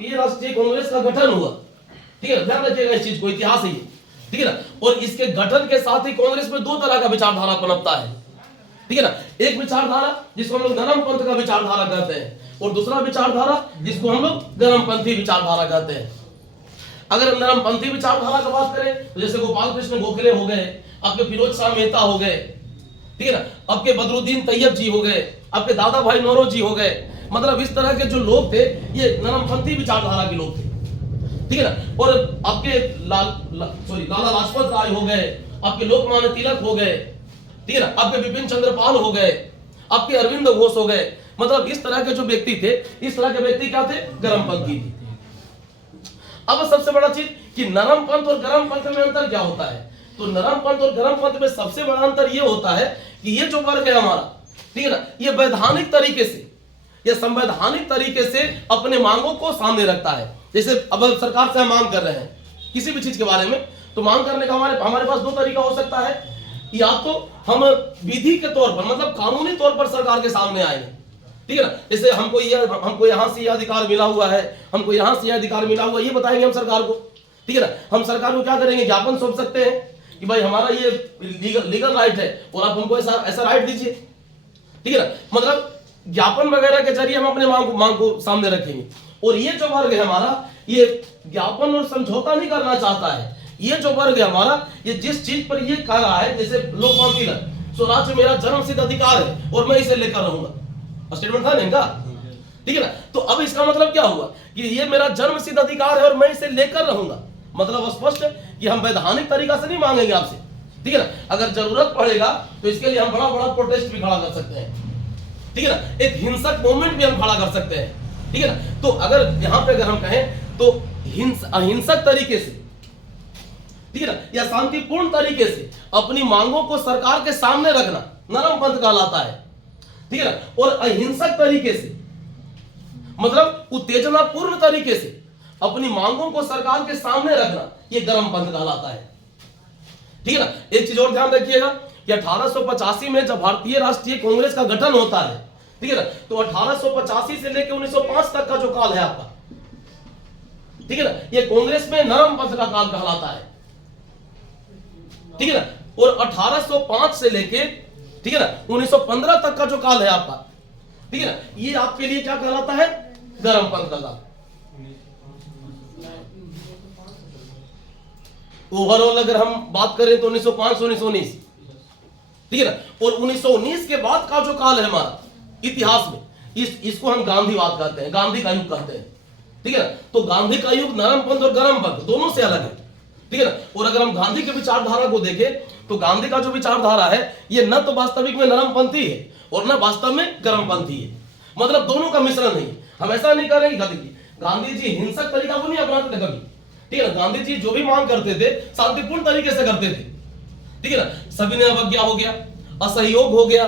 भारतीय राष्ट्रीय कांग्रेस का गठन हुआ, ठीक है, ध्यान रखिएगा इस चीज को, इतिहास है ये, ठीक है ना। और इसके गठन के साथ ही कांग्रेस में दो तरह का विचारधारा पनपता है, ठीक है ना। एक विचारधारा जिसको हम लोग नरम पंथ का विचारधारा कहते हैं, और दूसरा विचारधारा जिसको हम लोग गर्मपंथी विचारधारा कहते हैं। अगर नरमपंथी विचारधारा की बात करें तो जैसे गोपाल कृष्ण गोखले हो गए, आपके फिरोज शाह मेहता हो गए, ठीक है ना, आपके बदरुद्दीन तैयब जी हो गए, आपके दादा भाई नौरोजी हो गए, मतलब इस तरह के जो लोग थे ये नरमपंथी विचारधारा के लोग थे, ठीक है ना। और आपके लाला लाजपत राय हो गए, आपके लोकमान्य तिलक हो गए, ठीक है ना, आपके विपिन चंद्र पाल हो गए, आपके अरविंद घोष हो गए, मतलब इस तरह के जो व्यक्ति थे, इस तरह के व्यक्ति क्या थे, गर्मपंथी थे। अब सबसे बड़ा चीज कि नरम पंथ और गर्म पंथ में अंतर क्या होता है, तो नरम पंथ और गर्म पंथ में सबसे बड़ा अंतर यह होता है कि ये जो वर्ग है हमारा, ठीक है ना, ये वैधानिक तरीके से, ये संवैधानिक तरीके से अपने मांगों को सामने रखता है। जैसे अब सरकार से हम मांग कर रहे हैं किसी भी चीज के बारे में, तो मांग करने का हमारे पास दो तरीका हो सकता है, या तो हम विधि के तौर पर मतलब कानूनी तौर पर सरकार के सामने आएंगे, ठीक है ना। जैसे हमको यहाँ से यह अधिकार मिला हुआ है, हमको यहाँ से यह अधिकार मिला हुआ है, ये बताएंगे हम सरकार को, ठीक है ना। हम सरकार को क्या करेंगे, ज्ञापन सौंप सकते हैं कि भाई हमारा ये लीगल राइट है और आप हमको ऐसा राइट दीजिए, ठीक है ना। मतलब ज्ञापन वगैरह के जरिए हम अपने मांग को सामने रखेंगे। और ये जो वर्ग है हमारा, ये ज्ञापन और समझौता नहीं करना चाहता है। ये जो वर्ग है हमारा, ये जिस चीज पर ये कह रहा है, जैसे लोकपाल तिलक, स्वराज्य मेरा जन्मसिद्ध अधिकार है और मैं इसे लेकर रहूंगा, स्टेटमेंट था इनका, ठीक है ना। तो अब इसका मतलब क्या हुआ कि ये मेरा जन्मसिद्ध अधिकार है और मैं इसे लेकर रहूंगा, मतलब स्पष्ट कि हम वैधानिक तरीका से नहीं मांगेंगे आपसे, ठीक है ना। अगर जरूरत पड़ेगा तो इसके लिए हम बड़ा बड़ा प्रोटेस्ट भी खड़ा कर सकते हैं, ठीक है ना, एक हिंसक मूवमेंट भी हम खड़ा कर सकते हैं, ठीक है ना। तो अगर यहां पे अगर हम कहें तो अहिंसक तरीके से, ठीक है ना, या शांतिपूर्ण तरीके से अपनी मांगों को सरकार के सामने रखना नरम पंथ कहलाता है, ठीक है ना। और अहिंसक तरीके से मतलब उत्तेजनापूर्ण तरीके से अपनी मांगों को सरकार के सामने रखना ये गर्म पंथ कहलाता है, ठीक है ना। एक चीज और ध्यान रखिएगा कि 1885 में जब भारतीय राष्ट्रीय कांग्रेस का गठन होता है, ठीक है ना, तो 1885 से लेकर 1905 तक का जो काल है आपका, ठीक है ना, ये कांग्रेस में नरम पंथ का काल कहलाता है, ठीक है ना। और 1805 से लेके, ठीक है ना, 1915 तक का जो काल है आपका, ठीक है ना, ये आपके लिए क्या कहलाता है, गर्म पंथ का काल। ओवरऑल अगर हम बात करें तो 1905 से 1919, ठीक है ना। और 1919 के बाद का जो काल है हमारा इतिहास में, इसको हम गांधीवाद कहते हैं, गांधी का युग कहते हैं, ठीक है ना। तो गांधी का युग नरम पंथ और गर्म पंथ दोनों से अलग है, ठीक है ना। और अगर हम गांधी के विचारधारा को देखें तो गांधी का जो विचारधारा है ये न तो वास्तविक में नरम पंथी है और न वास्तव में गर्म पंथी है, मतलब दोनों का मिश्रण नहीं है। हम ऐसा नहीं करेंगे गांधी जी हिंसक तरीका को नहीं अपनाते थे कभी, ठीक है ना। गांधी जी जो भी मांग करते थे शांतिपूर्ण तरीके से करते थे, ठीक है ना। सविनय अवज्ञा हो गया, असहयोग हो गया,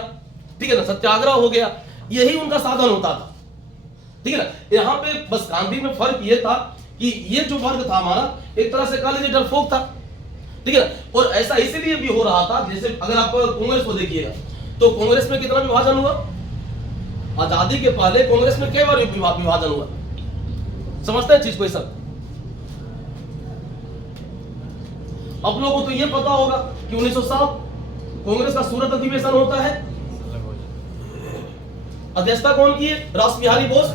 ठीक है ना, सत्याग्रह हो गया, यही उनका साधन होता था, ठीक है ना। यहाँ पे बस गांधी में फर्क ये था कि ये जो वर्ग था हमारा एक तरह से कह लीजिए डरपोक था, ठीक है ना। और ऐसा इसीलिए भी हो रहा था, जैसे अगर आप कांग्रेस को देखिएगा तो कांग्रेस में कितना विभाजन हुआ, आजादी के पहले कांग्रेस में कई बार विभाजन हुआ, समझते हैं चीज को। सब आप लोगों को तो ये पता होगा कि 1907 कांग्रेस का सूरत अधिवेशन होता है, अध्यक्षता कौन की है, रास बिहारी बोस,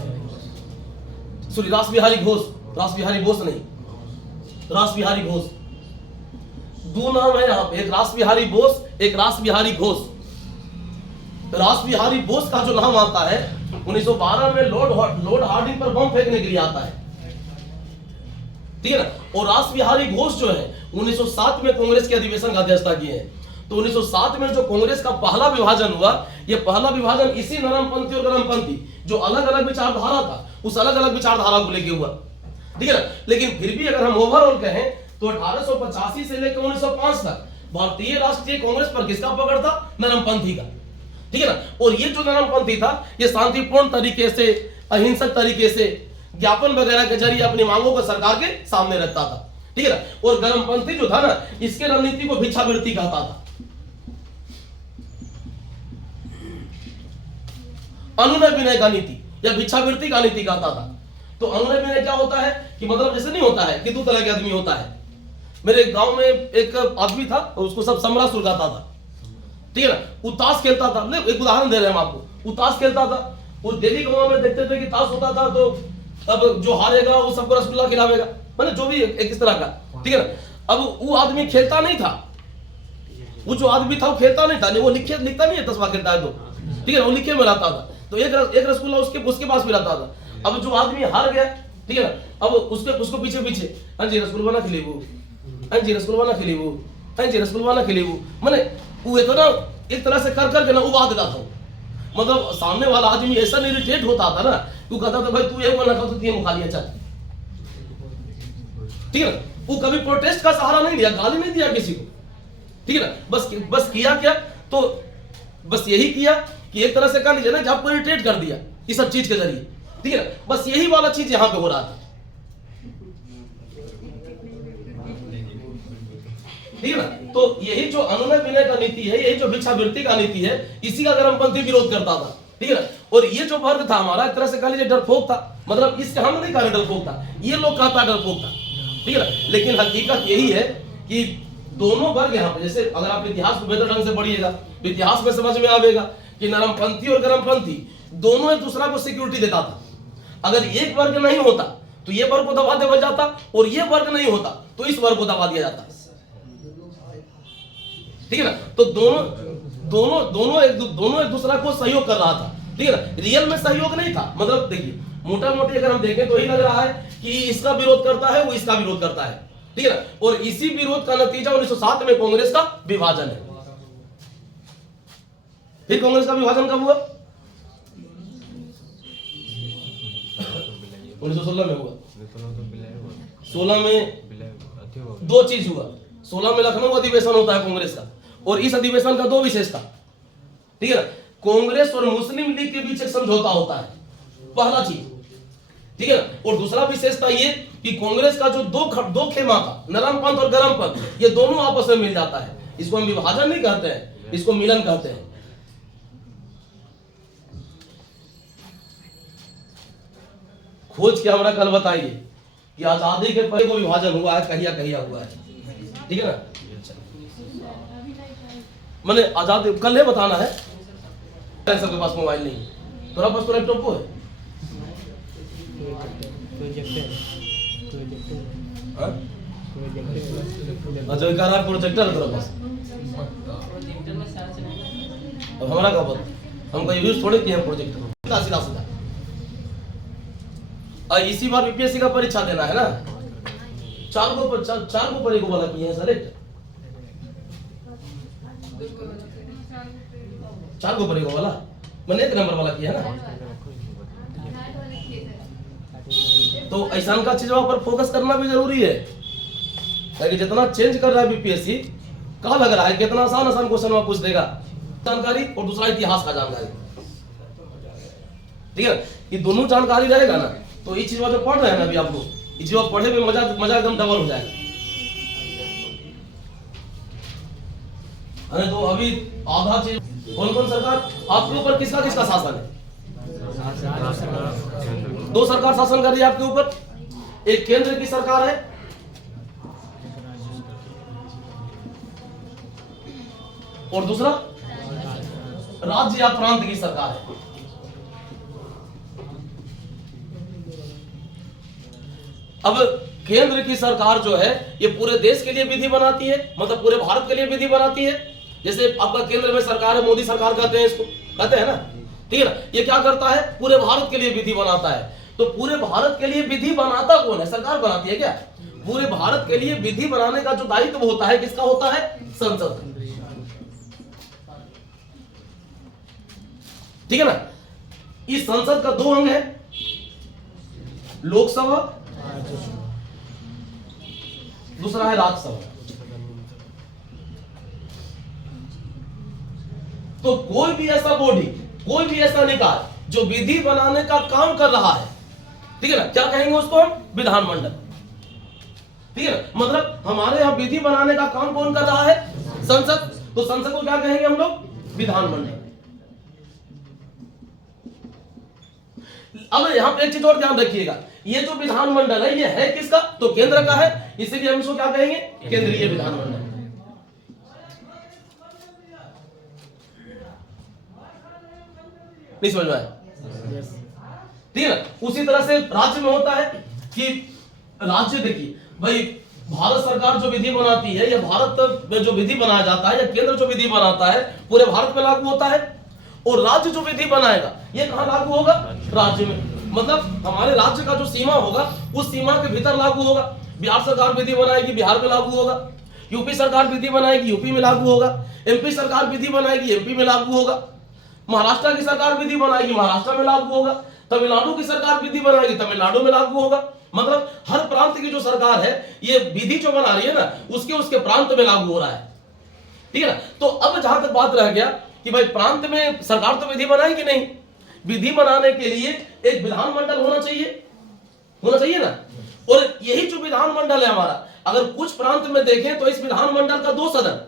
सॉरी रास बिहारी घोष, रास बिहारी बोस नहीं, रास बिहारी घोष, दो नाम है यहाँ पे, एक रास बिहारी बोस, एक रास बिहारी घोष। रास बिहारी बोस का जो नाम आता है 1912 में लॉर्ड हार्डिंग पर बम फेंकने के लिए आता है, ठीक है ना। और रास बिहारी घोष जो है 1907 में कांग्रेस के अधिवेशन का अध्यक्षता किए हैं। तो 1907 में जो कांग्रेस का पहला विभाजन हुआ, ये पहला विभाजन इसी नरमपंथी और गर्मपंथी जो अलग अलग विचारधारा था उस अलग अलग विचारधारा को लेके हुआ, ठीक है ना। लेकिन फिर भी अगर हम ओवरऑल कहें तो 1885 से लेकर 1905 तक भारतीय राष्ट्रीय कांग्रेस पर किसका पकड़ था, नरमपंथी का, ठीक है ना। और ये जो नरमपंथी था ये शांतिपूर्ण तरीके से, अहिंसक तरीके से ज्ञापन वगैरह के जरिए अपनी मांगों को सरकार के सामने रखता था, ठीक है ना। और गर्मपंथी जो था ना, इसके रणनीति को भिक्षावृत्ति कहता था, अनुनय विनय का नीति या भिक्षावृत्ति का नीति कहता था, तो अनुनय विनय क्या होता है कि मतलब जैसे नहीं होता है कि दो तरह के आदमी होता है। मेरे गांव में एक आदमी था, उसको सब समरा सुलगाता था, ठीक है ना, वो ताश खेलता था। एक उदाहरण दे रहे हैं हम आपको, वो ताश खेलता था, वो डेली गांव में देखते थे कि ताश होता था, तो अब जो हारेगा वो सबको रसगुल्ला खिलावेगा, मतलब जो भी एक इस तरह का, ठीक है ना। अब वो आदमी खेलता नहीं था, वो जो आदमी था वो खेलता नहीं था, वो लिखता नहीं है, तस्वा खेलता है तो, ठीक है ना, वो लिखे में रहता था, तो एक रसगुल्ला उसके पास भी रहता था। अब जो आदमी हार गया, ठीक है ना, अब उसको पीछे पीछे, हाँ जी रसगुल्ला ना खिलेबू, हाँ जी रसगुल्ला ना खिलेबू, हाँ जी रसगुल्ला ना खिलेबू, मैंने वो एक तरह से कर करके ना उबा देता था। मतलब सामने वाला आदमी ऐसा इरिटेट होता था ना, तू कहता था भाई तू ये वाला खा तो तीन खा लिया चल, ठीक है ना। वो कभी प्रोटेस्ट का सहारा नहीं लिया, गाली नहीं दिया किसी को, ठीक है ना। बस किया क्या, तो बस यही किया कि एक तरह से कह लीजिए ना कि आपको इरिटेट कर दिया इस सब चीज के जरिए, ठीक है ना। बस यही वाला चीज यहां पे हो रहा था, ठीक है ना। तो यही जो अनुनय विनय का नीति है, यही जो भिक्षावृत्ति का नीति है, इसी का गर्मपंथी विरोध करता था, ठीक है ना। और ये जो वर्ग था हमारा, एक तरह से कह लीजिए डरपोक था, मतलब इसके हम नहीं कह रहे डरपोक था, ये लोग कहता डरपोक था, ठीक है ना। लेकिन हकीकत यही है कि दोनों वर्ग यहाँ पे, जैसे अगर आप इतिहास को बेहतर ढंग से पढ़िएगा तो इतिहास में समझ में आएगा कि नरमपंथी और गर्मपंथी दोनों एक दूसरा को सिक्योरिटी देता था। अगर एक वर्ग नहीं होता तो ये वर्ग को दबा दिया जाता, और ये वर्ग नहीं होता तो इस वर्ग को दबा दिया जाता, ठीक है ना। तो दोनों एक दूसरा को सहयोग कर रहा था, ठीक है ना। रियल में सहयोग नहीं था, मतलब देखिए मोटा मोटी अगर हम देखें तो यही लग रहा है कि इसका विरोध करता है, वो इसका विरोध करता है, ठीक है ना। और इसी विरोध का नतीजा 1907 में कांग्रेस का विभाजन है। फिर कांग्रेस का विभाजन कब हुआ? 1916 में हुआ। 16 में दो चीज हुआ। 16 में लखनऊ अधिवेशन होता है कांग्रेस का, और इस अधिवेशन का दो विशेषता, ठीक है ना। कांग्रेस और मुस्लिम लीग के बीच एक समझौता होता है, पहला चीज, ठीक है ना। और दूसरा विशेषता ये कि कांग्रेस का जो दो खेमा था, नरमपंथ और गरमपंथ, ये दोनों आपस में मिल जाता है। इसको हम विभाजन नहीं कहते हैं, इसको मिलन कहते हैं। खोज के हमरा कल बताइए कि आजादी के पहले को विभाजन हुआ है, कहिया हुआ है, ठीक है ना। मैंने आजादी कल है बताना है, सबके पास मोबाइल नहीं, तुम्हारे पास तो लैपटॉप को है, अच्छा कह रहा प्रोजेक्टर है तेरे पास, अब हमारा क्या पता, हम कोई यूज थोड़े किए हैं प्रोजेक्टर, सीधा सीधा। और इसी बार यूपीएससी का परीक्षा देना है ना, चार को पढ़े को वाला किए हैं सेलेक्ट, 4 को पढ़े को वाला, मैंने 1 नंबर वाला किया है ना। तो ऐसा का चीजों पर फोकस करना भी जरूरी है, ताकि जितना चेंज कर रहा है बीपीएससी, कहाँ लग रहा है कितना आसान क्वेश्चन वहां पूछ देगा, जानकारी और दूसरा इतिहास का जानकारी, ठीक है। ये दोनों जानकारी रहेगा ना, तो ये चीज जो पढ़ रहे हैं ना अभी आप लोग, ये चीज पढ़े में मजा एकदम डबल हो जाएगा। अरे तो अभी आधा चीज, कौन सरकार आपके ऊपर किसका शासन है? 2 सरकार शासन कर रही है आपके ऊपर, एक केंद्र की सरकार है, और दूसरा राज्य या प्रांत की सरकार है। अब केंद्र की सरकार जो है ये पूरे देश के लिए विधि बनाती है, मतलब पूरे भारत के लिए विधि बनाती है। जैसे आपका केंद्र में सरकार है, मोदी सरकार कहते हैं इसको, कहते हैं ना, ठीक है ना। ये क्या करता है, पूरे भारत के लिए विधि बनाता है। तो पूरे भारत के लिए विधि बनाता कौन है? सरकार बनाती है क्या? पूरे भारत के लिए विधि बनाने का जो दायित्व होता है किसका होता है? संसद, ठीक है ना। इस संसद का 2 अंग है, लोकसभा, दूसरा है राज्यसभा। तो कोई भी ऐसा बॉडी, कोई भी ऐसा निकाय जो विधि बनाने का काम कर रहा है, ठीक है ना, क्या कहेंगे उसको हम? विधानमंडल, ठीक है ना। मतलब हमारे यहां विधि बनाने का काम कौन कर रहा है? संसद। तो संसद को क्या कहेंगे हम लोग? विधानमंडल। अब यहां पे एक चीज और ध्यान रखिएगा, ये जो विधानमंडल है ये है किसका? तो केंद्र का है, इसीलिए हम इसको क्या कहेंगे? केंद्रीय विधानमंडल। नहीं समझ में आया? ठीक है ना। उसी तरह से राज्य में होता है कि राज्य, देखिए भाई, भारत सरकार जो विधि बनाती है या भारत में जो विधि बनाया जाता है या केंद्र जो विधि बनाता है पूरे भारत में लागू होता है, और राज्य जो विधि बनाएगा ये कहां लागू होगा? राज्य में। मतलब हमारे राज्य का जो सीमा होगा उस सीमा के भीतर लागू होगा। बिहार सरकार विधि बनाएगी, बिहार में लागू होगा। यूपी सरकार विधि बनाएगी, यूपी में लागू होगा। एमपी सरकार विधि बनाएगी, एमपी में लागू होगा। महाराष्ट्र की सरकार विधि बनाएगी, महाराष्ट्र में लागू होगा। तमिलनाडु की सरकार विधि बनाएगी, तमिलनाडु में लागू होगा। मतलब हर प्रांत की जो सरकार है ये विधि जो बना रही है ना उसके उसके प्रांत में लागू हो रहा है। ठीक है ना। तो अब जहां तक बात रह गया कि भाई प्रांत में सरकार तो विधि बनाएगी नहीं, विधि बनाने के लिए एक विधानमंडल होना चाहिए ना। और यही जो विधानमंडल है हमारा, अगर कुछ प्रांत में देखें तो इस विधानमंडल का 2 सदन,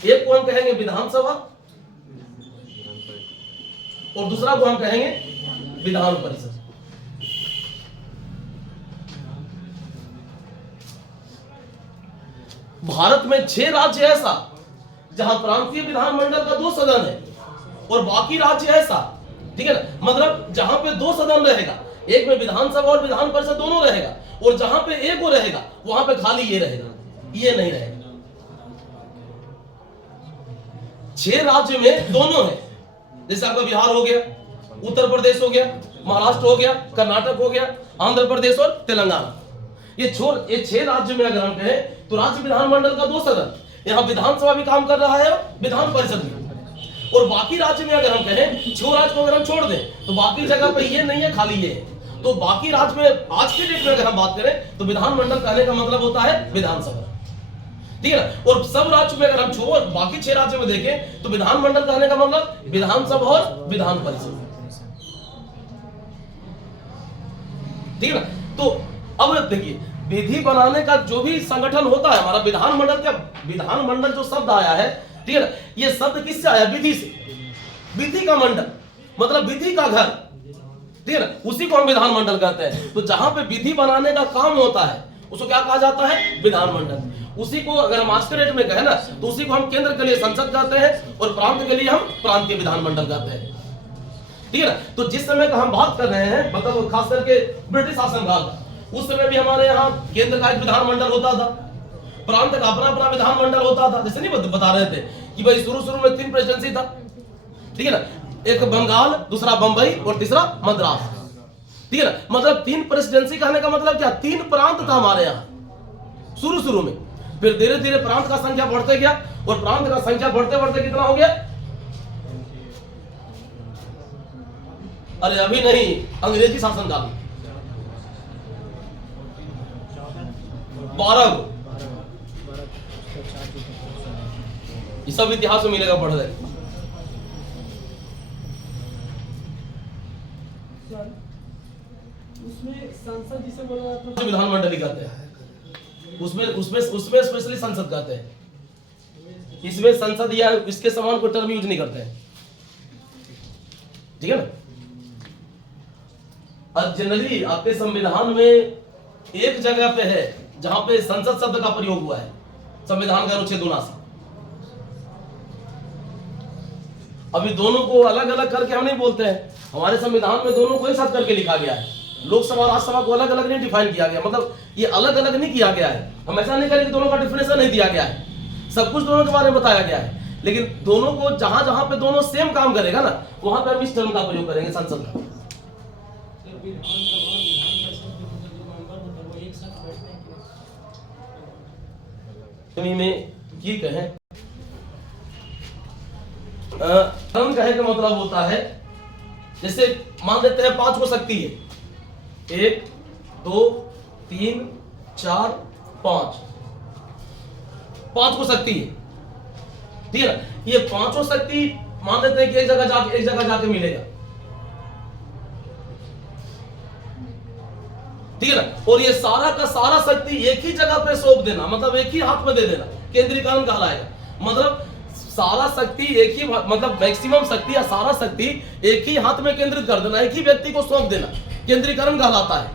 एक को हम कहेंगे विधानसभा और दूसरा को हम कहेंगे विधान परिषद। भारत में 6 राज्य ऐसा जहां प्रांतीय विधानमंडल का 2 सदन है और बाकी राज्य ऐसा, ठीक है ना, मतलब जहां पे 2 सदन रहेगा, एक में विधानसभा और विधान परिषद दोनों रहेगा, और जहां पे एक वो रहेगा वहां पे खाली ये रहेगा, ये नहीं रहेगा। 6 राज्य में दोनों है, जैसे आपका बिहार हो गया, उत्तर प्रदेश हो गया, महाराष्ट्र हो गया, कर्नाटक हो गया, आंध्र प्रदेश और तेलंगाना। ये 6 राज्य में अगर हम कहें तो राज्य विधानमंडल का 2 सदन, यहाँ विधानसभा भी काम कर रहा है और विधान परिषद भी। और बाकी राज्य में अगर हम कहें 6 राज्य को अगर हम छोड़ दें तो बाकी जगह पे ये नहीं है, खाली ये है। तो बाकी राज्य में आज के डेट में अगर हम बात करें तो विधानमंडल कहने का मतलब होता है विधानसभा, ठीक है ना। और सब राज्य में अगर हम छोड़ बाकी 6 राज्यों में देखें तो विधानमंडल कहने का मतलब विधानसभा और विधान परिषद, ठीक है ना। तो अब देखिए विधि बनाने का जो भी संगठन होता है हमारा विधानमंडल, क्या विधानमंडल जो शब्द आया है, ठीक है ना, ये शब्द किससे आया? विधि से। विधि का मंडल मतलब विधि का घर, ठीक है ना, उसी को हम विधानमंडल कहते हैं। तो जहां पे विधि बनाने का काम होता है उसको क्या कहा जाता है? विधानमंडल। उसी को अगर हम आज के डेट में कहें ना तो उसी को हम केंद्र के लिए संसद कहते हैं और प्रांत के लिए हम प्रांतीय विधानमंडल कहते हैं, ठीक है ना। तो जिस समय का हम बात कर रहे हैं मतलब खास करके ब्रिटिश शासनकाल का, उस समय भी हमारे यहाँ केंद्र का एक विधानमंडल होता था, प्रांत का अपना अपना विधानमंडल होता था। जैसे नहीं बता रहे थे कि भाई शुरू में 3 प्रेसिडेंसी था, ठीक है ना, एक बंगाल, दूसरा बंबई और तीसरा मद्रास, ठीक है ना। मतलब 3 प्रेसिडेंसी कहने का मतलब क्या? 3 प्रांत था हमारे यहाँ शुरू में। फिर धीरे धीरे प्रांत का संख्या बढ़ते गया और प्रांत का संख्या बढ़ते बढ़ते कितना हो गया? अरे अभी नहीं, अंग्रेजी शासनकाल 12 को। ये सब इतिहास में मिलेगा पढ़ रहे। उसमें संसद जिसे बोला जाता है विधानमंडल कहते हैं, उसमें स्पेशली संसद कहते हैं। इसमें संसद या इसके समान कोई टर्म यूज नहीं करते हैं, ठीक है ना। अब जनरली आपके संविधान में एक जगह पे है जहां पे संसद शब्द का प्रयोग हुआ है, संविधान का अनुच्छेद 79। अभी दोनों को अलग अलग करके हम नहीं बोलते हैं, हमारे संविधान में दोनों को एक साथ करके लिखा गया है। लोकसभा और राज्यसभा को अलग अलग नहीं डिफाइन किया गया, मतलब ये अलग अलग नहीं किया गया है। हम ऐसा नहीं करें कि दोनों का डिफिनेशन नहीं दिया गया है, सब कुछ दोनों के बारे में बताया गया है, लेकिन दोनों को जहां जहां पे दोनों सेम काम करेगा ना वहां पे हम इस टर्म का प्रयोग करेंगे, संसद का। में की कहें टर्म कहे का मतलब होता है, जैसे मान लेते हैं 5 को शक्ति है, 1 2 3 4 5, 5 को शक्ति है, ठीक है ना। ये 5 शक्ति मान लेते हैं कि एक जगह जाके मिलेगा, ठीक है ना। और ये सारा का सारा शक्ति एक ही जगह पे सौंप देना, मतलब एक ही हाथ में दे देना, केंद्रीकरण कहलाएगा। मतलब सारा शक्ति एक ही, मतलब मैक्सिमम शक्ति या सारा शक्ति एक ही हाथ में केंद्रित कर देना, एक ही व्यक्ति को सौंप देना, केंद्रीकरण कहलाता है,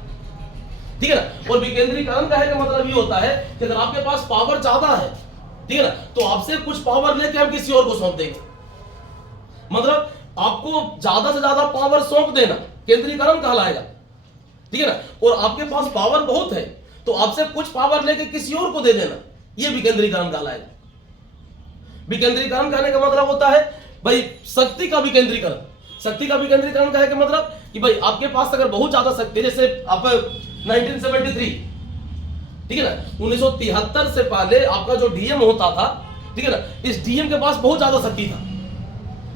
ठीक है ना। और विकेंद्रीकरण का है का मतलब ये होता है कि अगर आपके पास पावर ज्यादा है, ठीक है ना, तो आपसे कुछ पावर लेके हम किसी और को सौंप देंगे। मतलब आपको ज्यादा से ज्यादा पावर सौंप देना केंद्रीकरण कहलाएगा, ठीक है ना। और आपके पास पावर बहुत है तो आपसे कुछ पावर लेके किसी और को दे देना, ये विकेंद्रीकरण कहलाएगा। विकेंद्रीकरण कहने का मतलब होता है भाई शक्ति का विकेंद्रीकरण। शक्ति का विकेंद्रीकरण का है कि मतलब कि भाई आपके पास अगर बहुत ज्यादा शक्ति, जैसे आप 1973, ठीक है ना, 1973 से पहले आपका जो डीएम होता था, ठीक है ना, इस डीएम के पास बहुत ज्यादा शक्ति था,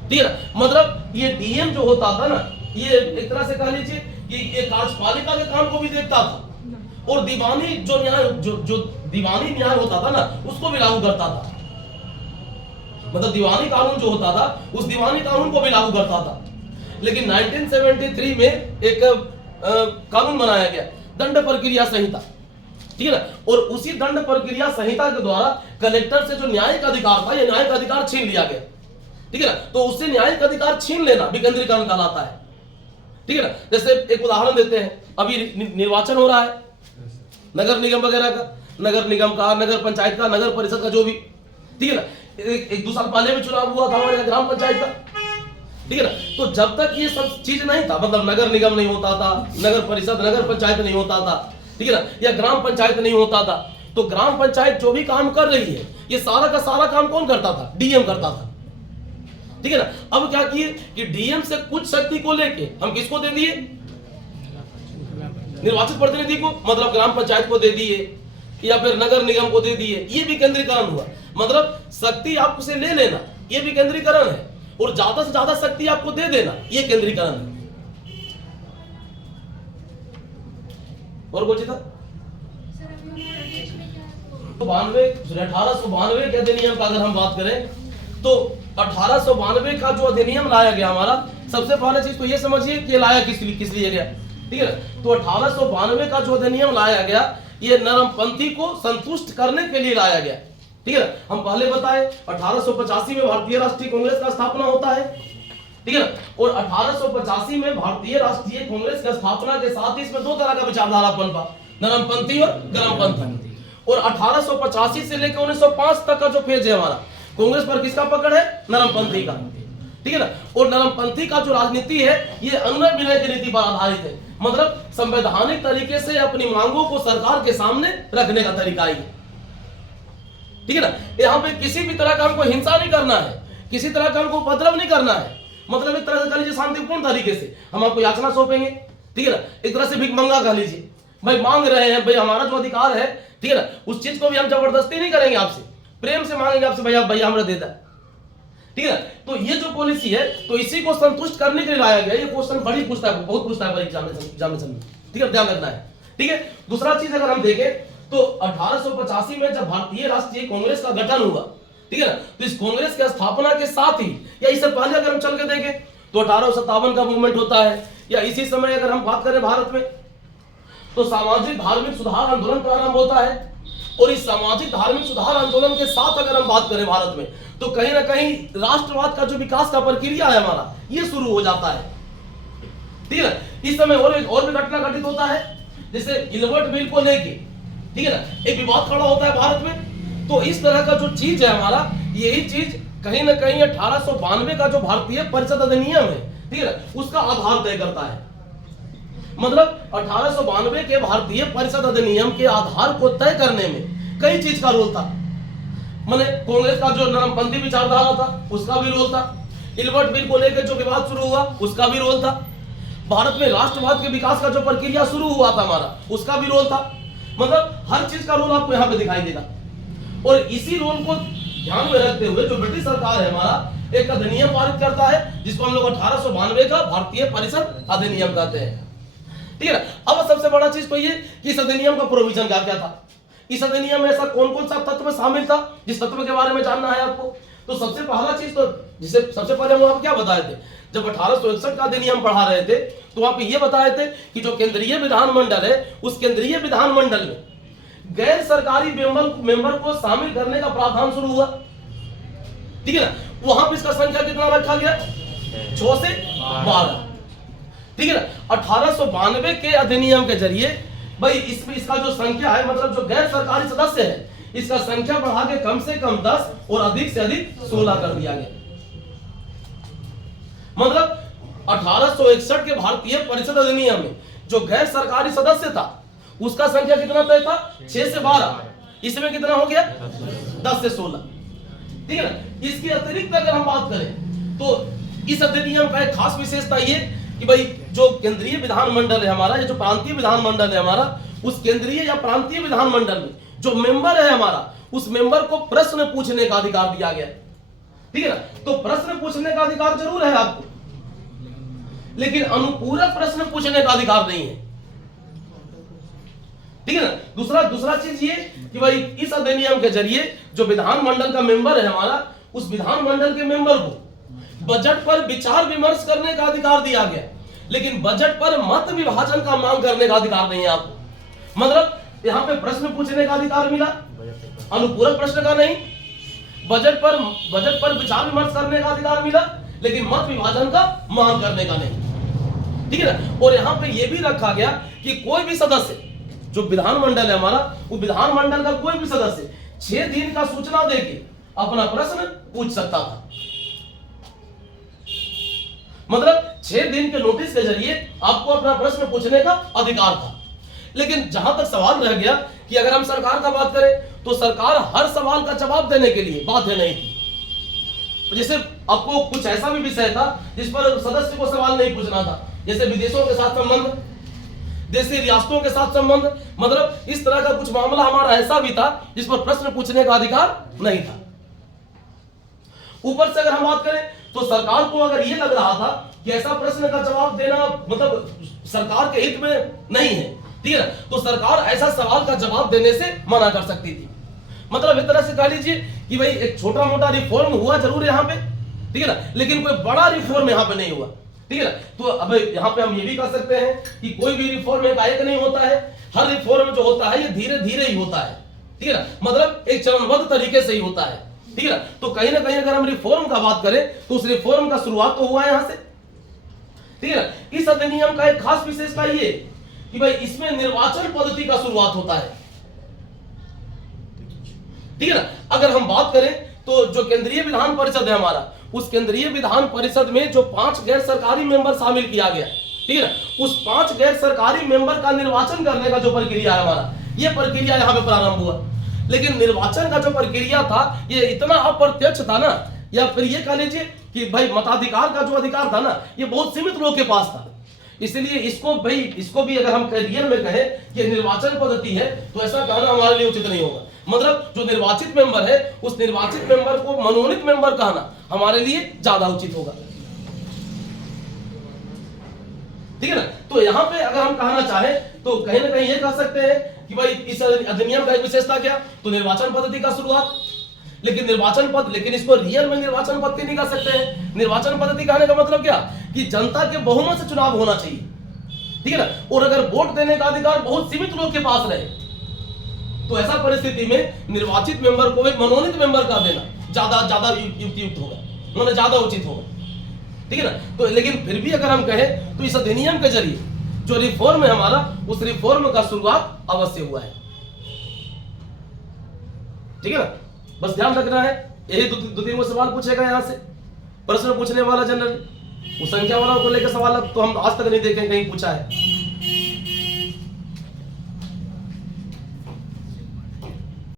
ठीक है ना। मतलब ये डीएम जो होता था ना, ये एक तरह से कह लीजिए कि ये कार्यपालिका के काम को भी देखता था और दीवानी जो न्याय जो दीवानी न्याय होता था ना उसको भी लागू करता था। मतलब दीवानी कानून जो होता था उस दीवानी कानून को भी लागू करता था। लेकिन 1973 में एक कानून बनाया गया, दंड प्रक्रिया संहिता, ठीक है ना। और उसी दंड प्रक्रिया संहिता के द्वारा कलेक्टर से जो न्यायिक अधिकार था, ये न्यायिक अधिकार छीन लिया गया, ठीक है ना। तो उससे न्यायिक अधिकार छीन लेना विकेंद्रीकरण कहलाता है, ठीक है ना। जैसे एक उदाहरण देते हैं, अभी निर्वाचन हो रहा है नगर निगम वगैरह का, नगर निगम का, नगर पंचायत का, नगर परिषद का, जो भी, ठीक है ना। एक 2 साल पहले भी चुनाव हुआ था हमारे ग्राम पंचायत का, ठीक है ना। तो जब तक ये सब चीज नहीं था, मतलब नगर निगम नहीं होता था, नगर परिषद नगर पंचायत नहीं होता था, ठीक है ना, या ग्राम पंचायत नहीं होता था, तो ग्राम पंचायत जो भी काम कर रही है ये सारा का सारा काम कौन करता था? डीएम करता था, ठीक है ना। अब क्या किए कि डीएम से कुछ शक्ति को लेके हम किसको दे दिए? निर्वाचित प्रतिनिधि को, मतलब ग्राम पंचायत को दे दिए या फिर नगर निगम को दे दिए, ये भी केंद्रीकरण हुआ। मतलब शक्ति आपसे ले लेना ये भी केंद्रीकरण है, और ज्यादा से ज्यादा शक्ति आपको दे देना ये केंद्रीकरण है। और कुछ था? 1892 के अधिनियम का अगर हम बात करें तो 1892 का जो अधिनियम लाया गया हमारा, सबसे पहले चीज तो ये समझिए कि लाया किस लिए गया, ठीक है ना। तो 1892 का जो अधिनियम लाया गया ये नरमपंथी को संतुष्ट करने के लिए लाया गया, ठीक है ना। हम पहले बताए 1885 में भारतीय राष्ट्रीय कांग्रेस का स्थापना होता है, ठीक है ना। और 1885 में भारतीय राष्ट्रीय कांग्रेस की स्थापना के साथ ही इसमें 2 तरह का विचारधारा पनपा, नरमपंथी और गरमपंथी। और 1885 से लेकर 1905 तक का जो फेज है हमारा, कांग्रेस पर किसका पकड़ है? नरमपंथी का, ठीक है ना। और नरमपंथी का जो राजनीति है ये अनुनय विनय की नीति पर आधारित है, मतलब संवैधानिक तरीके से अपनी मांगों को सरकार के सामने रखने का तरीका है, ठीक है ना। यहाँ पे किसी भी तरह का हमको हिंसा नहीं करना है, किसी तरह का हमको उपद्रव नहीं करना है, मतलब एक तरह से कह लीजिए शांतिपूर्ण तरीके से हम आपको याचना सौंपेंगे, ठीक है ना। एक तरह से भिखमंगा कह लीजिए, भाई मांग रहे हैं, भाई हमारा जो अधिकार है, ठीक है ना, उस चीज को भी हम जबरदस्ती नहीं करेंगे, आपसे प्रेम से मांगेंगे आपसे, भैया हमरा दे दा, ठीक है। तो ये जो पॉलिसी है तो इसी को संतुष्ट करने के लिए लाया गया। ये क्वेश्चन बड़ी पूछता है, बहुत पूछता है एग्जामिनेशन में, ठीक है, ध्यान रखना है, ठीक है। दूसरा चीज अगर हम देखें तो 1885 में जब भारतीय राष्ट्रीय कांग्रेस का गठन हुआ, ठीक है ना, तो इस कांग्रेस की स्थापना के साथ ही या इससे पहले अगर हम चल के देखें तो 1857 का मूवमेंट होता है, या इसी समय अगर हम बात करें भारत में तो सामाजिक धार्मिक सुधार आंदोलन प्रारंभ होता है। और इस सामाजिक धार्मिक सुधार आंदोलन के साथ अगर हम बात करें भारत में तो कहीं ना कहीं राष्ट्रवाद का जो विकास का प्रक्रिया है हमारा ये शुरू हो जाता है, ठीक है ना। इस समय और भी घटना घटित होता है, जैसे गिलबर्ट बिल को लेके, ठीक है ना, एक विवाद खड़ा होता है भारत में। तो इस तरह का जो चीज है हमारा, यही चीज कहीं ना कहीं 1892 का जो भारतीय परिषद अधिनियम है, ठीक है ना, उसका आधार तय करता है। मतलब 1892 के भारतीय परिषद अधिनियम के आधार को तय करने में कई चीज का रोल था। माने कांग्रेस का जो नरमपंथी विचारधारा था उसका भी रोल था, गिलबर्ट बिल को लेकर जो विवाद शुरू हुआ उसका भी रोल था, भारत में राष्ट्रवाद के विकास का जो प्रक्रिया शुरू हुआ था हमारा उसका भी रोल था। मतलब हर चीज का रोल आपको यहाँ पे दिखाई देगा। और इसी रोल को ध्यान में रखते हुए जो ब्रिटिश सरकार है हमारा एक अधिनियम पारित करता है जिसको हम लोग 1892 का भारतीय परिषद अधिनियम कहते हैं, ठीक है ना। अब सबसे बड़ा चीज तो ये कि इस अधिनियम का प्रोविजन क्या क्या था, इस अधिनियम में ऐसा कौन कौन सा तत्व शामिल था जिस तत्व के बारे में जानना है आपको। तो सबसे पहला चीज तो जिसे सबसे पहले हम आपको क्या बताए थे, जब 1861 का अधिनियम पढ़ा रहे थे तो वहां पे ये बताए थे कि जो केंद्रीय विधानमंडल है उस केंद्रीय विधानमंडल में गैर सरकारी मेंबर को शामिल करने का प्रावधान शुरू हुआ, ठीक है ना। वहां पे इसका संख्या कितना रखा गया? 6 से 12, ठीक है ना। 1892 के अधिनियम के जरिए भाई इसमें इसका जो संख्या है, मतलब जो गैर सरकारी सदस्य है, इसका संख्या बढ़ा के कम से कम 10 और अधिक से अधिक 16 कर दिया गया। मतलब 1861 के भारतीय परिषद अधिनियम में जो गैर सरकारी सदस्य था उसका संख्या कितना तय था? 6 से 12। इसमें कितना हो गया? 10 से 16। ठीक है ना। इसके अतिरिक्त अगर हम बात करें तो इस अधिनियम का एक खास विशेषता ये कि भाई जो केंद्रीय विधानमंडल है हमारा, या जो प्रांतीय विधानमंडल है हमारा, उस केंद्रीय या प्रांतीय विधानमंडल में जो मेंबर है हमारा, उस मेंबर को प्रश्न पूछने का अधिकार दिया गया है। ठीक है ना। तो प्रश्न पूछने का अधिकार जरूर है आपको, लेकिन अनुपूरक प्रश्न पूछने का अधिकार नहीं है। ठीक है ना। दूसरा चीज ये कि भाई इस अधिनियम के जरिए जो विधानमंडल का मेंबर है हमारा, उस विधानमंडल के मेंबर को बजट पर विचार विमर्श करने का अधिकार दिया गया, लेकिन बजट पर मत विभाजन का मांग करने का अधिकार नहीं है आपको। मतलब यहाँ पे प्रश्न पूछने का अधिकार मिला, अनुपूरक प्रश्न का नहीं। बजट पर विचार विमर्श करने का अधिकार मिला, लेकिन मत विभाजन का मांग करने का नहीं। ठीक है ना। और यहाँ पे ये भी रखा गया कि कोई भी सदस्य, जो विधानमंडल है हमारा, वो विधानमंडल का कोई भी सदस्य 6 दिन का सूचना देके अपना प्रश्न पूछ सकता था। मतलब 6 दिन के नोटिस के जरिए आपको अपना प्रश्न पूछने का अधिकार था। लेकिन जहां तक सवाल रह गया कि अगर हम सरकार का बात करें तो सरकार हर सवाल का जवाब देने के लिए बाध्य नहीं थी। जैसे आपको कुछ ऐसा भी विषय था जिस पर सदस्य को सवाल नहीं पूछना था, जैसे विदेशों के साथ संबंध, देशी रियासतों के साथ संबंध, मतलब इस तरह का कुछ मामला हमारा ऐसा भी था जिस पर प्रश्न पूछने का अधिकार नहीं था। ऊपर से अगर हम बात करें तो सरकार को अगर यह लग रहा था कि ऐसा प्रश्न का जवाब देना मतलब सरकार के हित में नहीं है, ठीक है ना, तो सरकार ऐसा सवाल का जवाब देने से मना कर सकती थी। मतलब एक तरह से कह लीजिए कि भाई एक छोटा मोटा रिफॉर्म हुआ जरूर यहाँ पे, ठीक है ना, लेकिन कोई बड़ा रिफॉर्म यहाँ पे नहीं हुआ। ठीक है ना। तो अब यहाँ पे हम ये भी कह सकते हैं कि कोई भी रिफॉर्म एकाएक नहीं होता है, हर रिफॉर्म जो होता है ये धीरे धीरे ही होता है। ठीक है ना, मतलब एक चरणबद्ध तरीके से ही होता है। ठीक है ना। तो कहीं ना कहीं अगर हम रिफॉर्म का बात करें तो उस रिफॉर्म का शुरुआत तो हुआ यहां से। ठीक है ना। इस अधिनियम का एक खास विशेषता ये कि भाई इसमें निर्वाचन पद्धति का शुरुआत होता है। ठीक है ना। अगर हम बात करें तो जो केंद्रीय विधान परिषद है हमारा, उस केंद्रीय विधान परिषद में जो 5 गैर सरकारी मेंबर शामिल किया गया, ठीक है ना, उस 5 गैर सरकारी मेंबर का निर्वाचन करने का जो प्रक्रिया है हमारा, ये प्रक्रिया यहाँ पे प्रारंभ हुआ। लेकिन निर्वाचन का जो प्रक्रिया था ये इतना अप्रत्यक्ष था ना, या फिर ये कह लीजिए कि भाई मताधिकार का जो अधिकार था ना, ये बहुत सीमित लोगों के पास था। इसलिए इसको भी अगर हम रियल में कहें कि निर्वाचन पद्धति है तो ऐसा कहना हमारे लिए उचित नहीं होगा। मतलब जो निर्वाचित मेंबर है उस निर्वाचित मेंबर को मनोनीत मेंबर कहना हमारे लिए ज्यादा उचित होगा। ठीक है ना। तो यहाँ पे अगर हम कहना चाहें तो कहीं ना कहीं ये कह सकते हैं कि भाई इस अधिनियम का एक विशेषता क्या, तो निर्वाचन पद्धति का शुरुआत। लेकिन इसको रियल में निर्वाचन पद्धति नहीं कह सकते हैं। निर्वाचन पद्धति कहने का मतलब क्या कि जनता के बहुमत से चुनाव होना चाहिए। ठीक है ना। और अगर वोट देने का अधिकार बहुत सीमित लोग के पास रहे तो ऐसा परिस्थिति में निर्वाचित मेंबर को एक मनोनीत मेंबर का देना ज्यादा युक्त होगा, मतलब ज्यादा उचित होगा। ठीक है ना। तो लेकिन फिर भी अगर हम कहें तो इस अधिनियम के जरिए जो रिफॉर्म है हमारा, उस रिफॉर्म का शुरुआत अवश्य हुआ है। ठीक है ना। बस ध्यान रखना है, यही 2-3 सवाल पूछेगा यहां से प्रश्न पूछने वाला जनरल। उस संख्या वाला को लेकर सवाल तो हम आज तक नहीं देखें कहीं पूछा है।